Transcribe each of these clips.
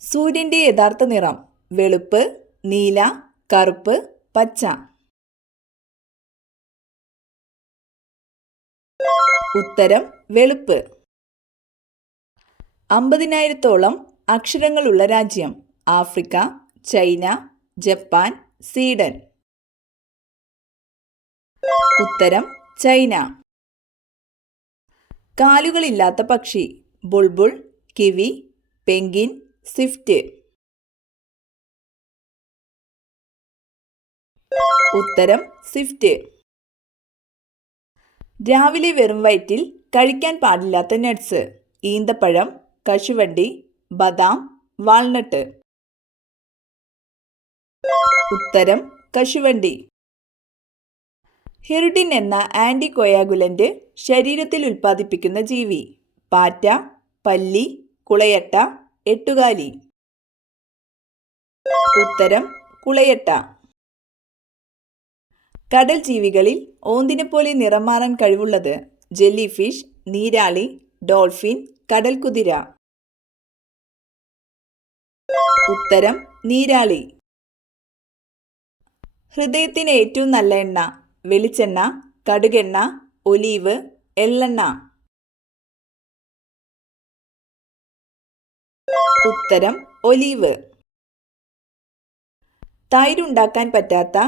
സൂര്യന്റെ യഥാർത്ഥ നിറം വെളുപ്പ്, നീല, കറുപ്പ്, പച്ച. ഉത്തരം വെളുപ്പ്. 50,000-ഓളം അക്ഷരങ്ങളുള്ള രാജ്യം. Africa, China, Japan, Sweden. ഉത്തരം ചൈന. കാലുകളില്ലാത്ത പക്ഷി. Bulbul, kiwi, penguin, Swift. ഉത്തരം സ്വിഫ്റ്റ്. രാവിലെ വെറും വയറ്റിൽ കഴിക്കാൻ പാടില്ലാത്ത നട്ട്സ്. ഈന്തപ്പഴം, കശുവണ്ടി, ബദാം, വാൾനട്ട്. ഉത്തരം കശുവണ്ടി. ഹെറിഡിൻ എന്ന ആന്റികോയാഗുലന്റ് ശരീരത്തിൽ ഉൽപ്പാദിപ്പിക്കുന്ന ജീവി. പാറ്റ, പല്ലി, കുളയട്ട, എട്ടുകാലി. ഉത്തരം കുളയട്ട. കടൽ ജീവികളിൽ ഓന്തിനെപ്പോലെ നിറം മാറാൻ കഴിവുള്ളത്. ജെല്ലി ഫിഷ്, നീരാളി, ഡോൾഫിൻ, കടൽക്കുതിര. ഉത്തരം നീരാളി. ഹൃദയത്തിന് ഏറ്റവും നല്ല എണ്ണ. വെളിച്ചെണ്ണ, കടുകെണ്ണ, ഒലീവ്, എള്ളെണ്ണ. ഉത്തരം ഒലീവ്. തൈരുണ്ടാക്കാൻ പറ്റാത്ത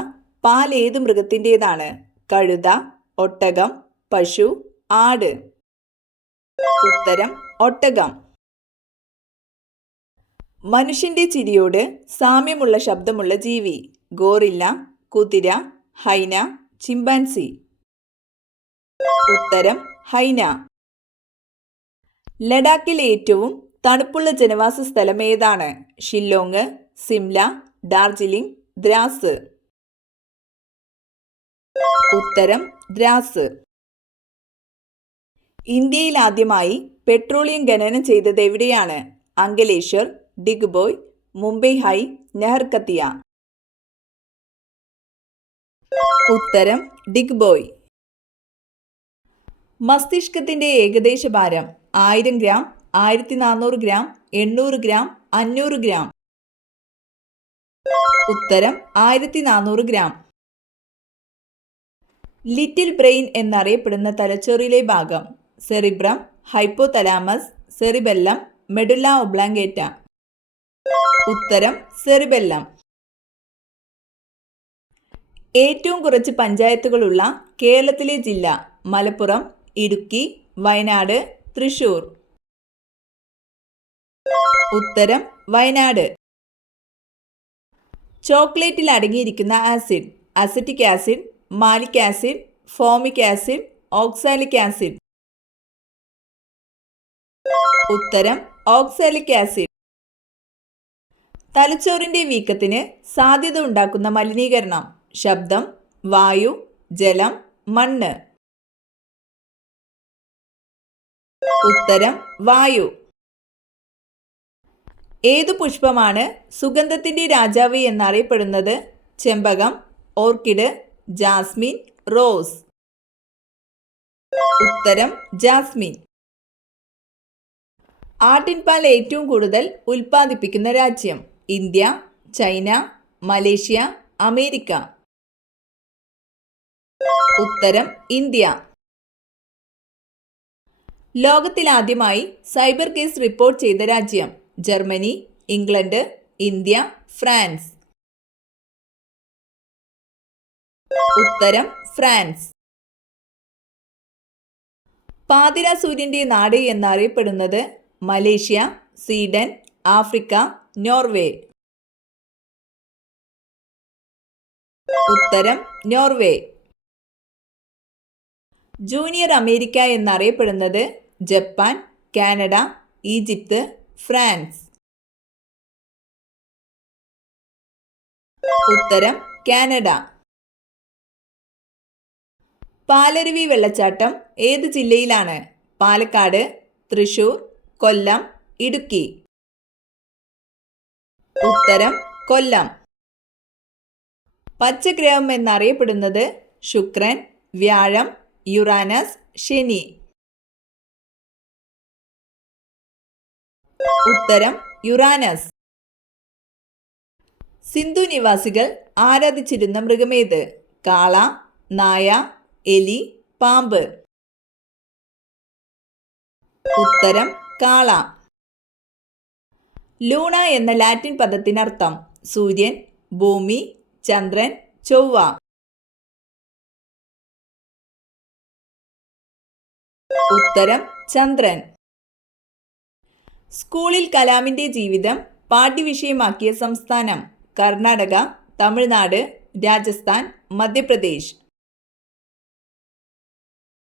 പാൽ ഏത് മൃഗത്തിൻ്റെതാണ്? കഴുത, ഒട്ടകം, പശു, ആട്. ഉത്തരം ഒട്ടകം. മനുഷ്യന്റെ ചിരിയോട് സാമ്യമുള്ള ശബ്ദമുള്ള ജീവി. ഗോറില്ല, കുതിര, ഹൈന, ചിമ്പാൻസി. ഉത്തരം ഹൈന. ലഡാക്കിൽ ഏറ്റവും തണുപ്പുള്ള ജനവാസ സ്ഥലം ഏതാണ്? ഷില്ലോങ്, സിംല, ഡാർജിലിംഗ്, ദ്രാസ്. ഉത്തരം ദ്രാസ്. ഇന്ത്യയിൽ ആദ്യമായി പെട്രോളിയം ഖനനം ചെയ്തത് എവിടെയാണ്? അങ്കലേശ്വർ, ഡിഗ്ബോയ്, മുംബൈ ഹൈ, നെഹർകത്തിയ. ഉത്തരം ഡിഗ്ബോയ്. മസ്തിഷ്കത്തിന്റെ ഏകദേശ ഭാരം 1000 ഗ്രാം, 1400 ഗ്രാം, 800 ഗ്രാം, 500 ഗ്രാം. ഉത്തരം 1400 ഗ്രാം. ലിറ്റിൽ ബ്രെയിൻ എന്നറിയപ്പെടുന്ന തലച്ചോറിലെ ഭാഗം. Cerebrum, hypothalamus, cerebellum, medulla oblongata. ഉത്തരം സെറിബെല്ലം. ഏറ്റവും കുറച്ച് പഞ്ചായത്തുകളുള്ള കേരളത്തിലെ ജില്ല. മലപ്പുറം, ഇടുക്കി, വയനാട്, തൃശൂർ. ഉത്തരം വയനാട്. ചോക്ലേറ്റിൽ അടങ്ങിയിരിക്കുന്ന acid. Acetic acid, malic acid, formic acid, oxalic acid. ഉത്തരം ഓക്സാലിക് ആസിഡ്. തലച്ചോറിന്റെ വീക്കത്തിന് സാധ്യത ഉണ്ടാക്കുന്ന മലിനീകരണം. ശബ്ദം, വായു, ജലം, മണ്ണ്. ഉത്തരം വായു. ഏതു പുഷ്പമാണ് സുഗന്ധത്തിന്റെ രാജാവ് എന്നറിയപ്പെടുന്നത്? ചെമ്പകം, ഓർക്കിഡ്, ജാസ്മിൻ, റോസ്. ഉത്തരം ജാസ്മിൻ. ആട്ടിൻപാൽ ഏറ്റവും കൂടുതൽ ഉൽപ്പാദിപ്പിക്കുന്ന രാജ്യം. India, China, Malaysia, America. ഉത്തരം ഇന്ത്യ. ലോകത്തിലാദ്യമായി സൈബർ കേസ് റിപ്പോർട്ട് ചെയ്ത രാജ്യം. Germany, England, India, France. ഉത്തരം ഫ്രാൻസ്. പാതിര സൂര്യന്റെ നാട് എന്നറിയപ്പെടുന്നത്? Malaysia, Sweden, Africa, Norway. ഉത്തരം നോർവേ. ജൂനിയർ അമേരിക്ക എന്നറിയപ്പെടുന്നത്? Japan, Canada, Egypt, France. ഉത്തരം കാനഡ. പാലരുവി വെള്ളച്ചാട്ടം ഏത് ജില്ലയിലാണ്? പാലക്കാട്, തൃശൂർ, കൊല്ലം, ഇടുക്കി. ഉത്തരം കൊല്ലം. പച്ചഗ്രഹം എന്നറിയപ്പെടുന്നത്? ശുക്രൻ, വ്യാഴം, യുറാനസ്, ശനി. ഉത്തരം യുറാനസ്. സിന്ധു നിവാസികൾ ആരാധിച്ചിരുന്ന മൃഗമേത്? കാള, നായ, എലി, പാമ്പ്? ഉത്തരം കാള. ലൂണ എന്ന ലാറ്റിൻ പദത്തിനർത്ഥം? സൂര്യൻ, ഭൂമി, ചന്ദ്രൻ, ചൊവ്വ? ഉത്തരം ചന്ദ്രൻ. സ്കൂളിൽ കലാമിന്റെ ജീവിതം പാഠ്യവിഷയമാക്കിയ സംസ്ഥാനം? കർണാടക, തമിഴ്നാട്, രാജസ്ഥാൻ, മധ്യപ്രദേശ്?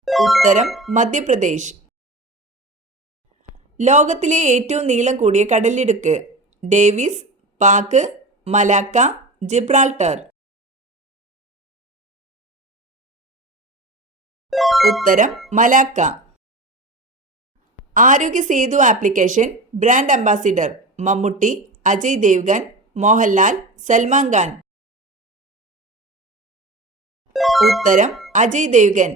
ഉത്തരം മധ്യപ്രദേശ്. ലോകത്തിലെ ഏറ്റവും നീളം കൂടിയ കടലിടുക്ക്? Davis, Palk, Malacca, Gibraltar? ഉത്തരം Malacca. Aarogya Setu application brand ambassador? Mammootty, Ajay Devgan, Mohanlal, Salman Khan? ഉത്തരം അജയ് ദേവ്ഗൻ.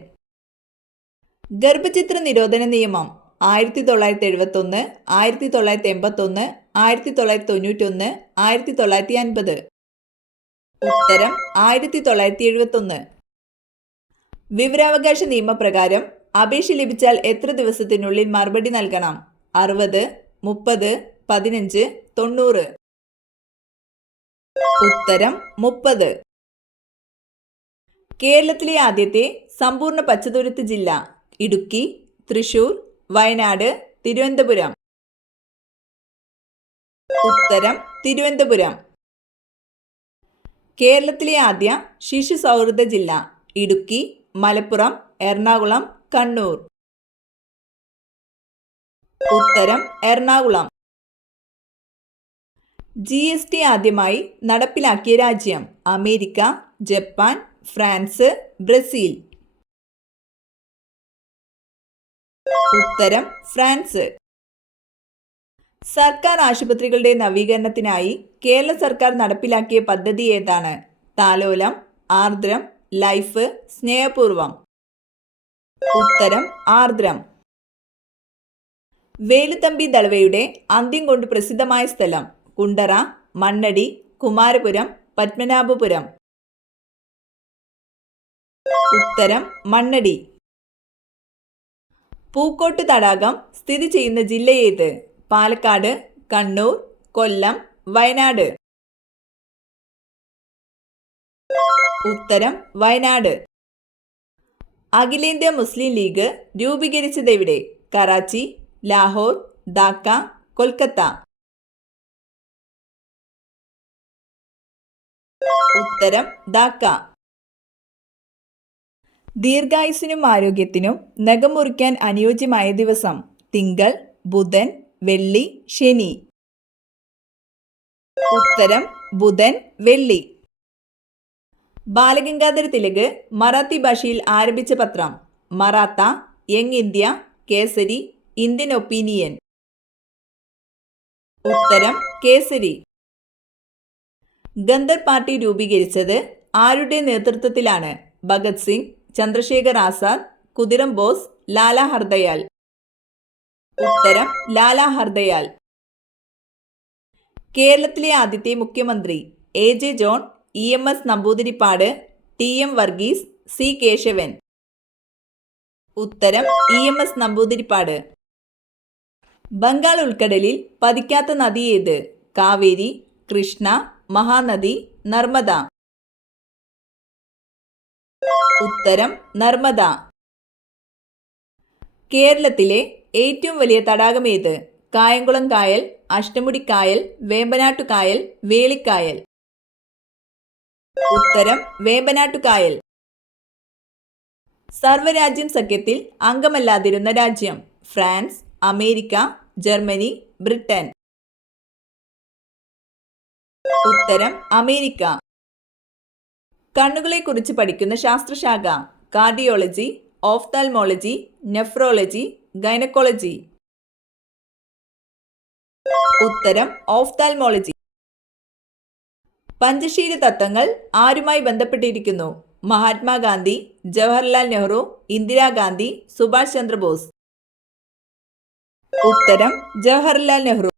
ഗർഭചിത്ര നിരോധന നിയമം 1971, 1981, 1991, 1950? ഉത്തരം 1971. വിവരാവകാശ നിയമപ്രകാരം അപേക്ഷ ലഭിച്ചാൽ എത്ര ദിവസത്തിനുള്ളിൽ മറുപടി നൽകണം? 60, 30, 15, 90? ഉത്തരം 30. കേരളത്തിലെ ആദ്യത്തെ സമ്പൂർണ്ണ പച്ചത്തുരുത്ത് ജില്ല? ഇടുക്കി, തൃശൂർ, വയനാട്, തിരുവനന്തപുരം? ഉത്തരം തിരുവനന്തപുരം. കേരളത്തിലെ ആദ്യ ശിശു സൗഹൃദ ജില്ല? ഇടുക്കി, മലപ്പുറം, എറണാകുളം, കണ്ണൂർ? ഉത്തരം എറണാകുളം. GST ആദ്യമായി നടപ്പിലാക്കിയ രാജ്യം? America, Japan, France, Brazil? ഉത്തരം ഫ്രാൻസ്. സർക്കാർ ആശുപത്രികളുടെ നവീകരണത്തിനായി കേരള സർക്കാർ നടപ്പിലാക്കിയ പദ്ധതി ഏതാണ്? താലോലം, ആർദ്രം, ലൈഫ്, സ്നേഹപൂർവം? ഉത്തരം ആർദ്രം. വേലുത്തമ്പി ദളവയുടെ അന്ത്യം കൊണ്ട് പ്രസിദ്ധമായ സ്ഥലം? കുണ്ടറ, മണ്ണടി, കുമാരപുരം, പത്മനാഭപുരം? ഉത്തരം മണ്ണടി. പൂക്കോട്ട് തടാകം സ്ഥിതി ചെയ്യുന്ന ജില്ല ഏത്? പാലക്കാട്, കണ്ണൂർ, കൊല്ലം, വയനാട്? ഉത്തരം വയനാട്. അഖിലേന്ത്യാ മുസ്ലിം ലീഗ് രൂപീകരിച്ചതെവിടെ? കറാച്ചി, ലാഹോർ, ധാക്ക, കൊൽക്കത്ത? ഉത്തരം ധാക്ക. ദീർഘായുസ്സിനും ആരോഗ്യത്തിനും നഖം മുറിക്കാൻ അനുയോജ്യമായ ദിവസം? തിങ്കൾ, ബുധൻ, വെള്ളി, ശനി? ഉത്തരം ബുധൻ, വെള്ളി. ബാലഗംഗാധര തിലക് മറാത്തി ഭാഷയിൽ ആരംഭിച്ച പത്രം? Maratha, young India, Kesari, Indian opinion? ഉത്തരം കേസരി. ഗന്ദർ പാർട്ടി രൂപീകരിച്ചത് ആരുടെ നേതൃത്വത്തിലാണ്? ഭഗത് സിംഗ്, ചന്ദ്രശേഖർ ആസാദ്, കുദിറം ബോസ്, ലാല ഹർദയാൽ? ഉത്തരം ലാല ഹർദയാൽ. കേരളത്തിലെ ആദ്യത്തെ മുഖ്യമന്ത്രി? AJ John, EMS Namboodiripad, TM Varghese, C Keshavan? ഉത്തരം EMS നമ്പൂതിരിപ്പാട്. ബംഗാൾ ഉൾക്കടലിൽ പതിക്കാത്ത നദി ഏത്? കാവേരി, കൃഷ്ണ, മഹാനദി, നർമ്മദ? ഉത്തരം നർമ്മദ. കേരളത്തിലെ ഏറ്റവും വലിയ തടാകം ഏത്? കായംകുളം കായൽ, അഷ്ടമുടി കായൽ, വേമ്പനാട്ടുകായൽ, വേളിക്കായൽ? ഉത്തരം വേമ്പനാട്ടുകായൽ. സർവ്വരാജ്യം സഖ്യത്തിൽ അംഗമല്ലാതിരുന്ന രാജ്യം? France, America, Germany, Britain? ഉത്തരം അമേരിക്ക. കണ്ണുകളെക്കുറിച്ച് പഠിക്കുന്ന ശാസ്ത്രശാഖ? Cardiology, ophthalmology, nephrology, gynaecology? ഉത്തരം ഓഫ്താൽമോളജി. പഞ്ചശീല തത്വങ്ങൾ ആരുമായി ബന്ധപ്പെട്ടിരിക്കുന്നു? മഹാത്മാഗാന്ധി, ജവഹർലാൽ നെഹ്റു, ഇന്ദിരാഗാന്ധി, സുഭാഷ് ചന്ദ്രബോസ്? ഉത്തരം ജവഹർലാൽ നെഹ്റു.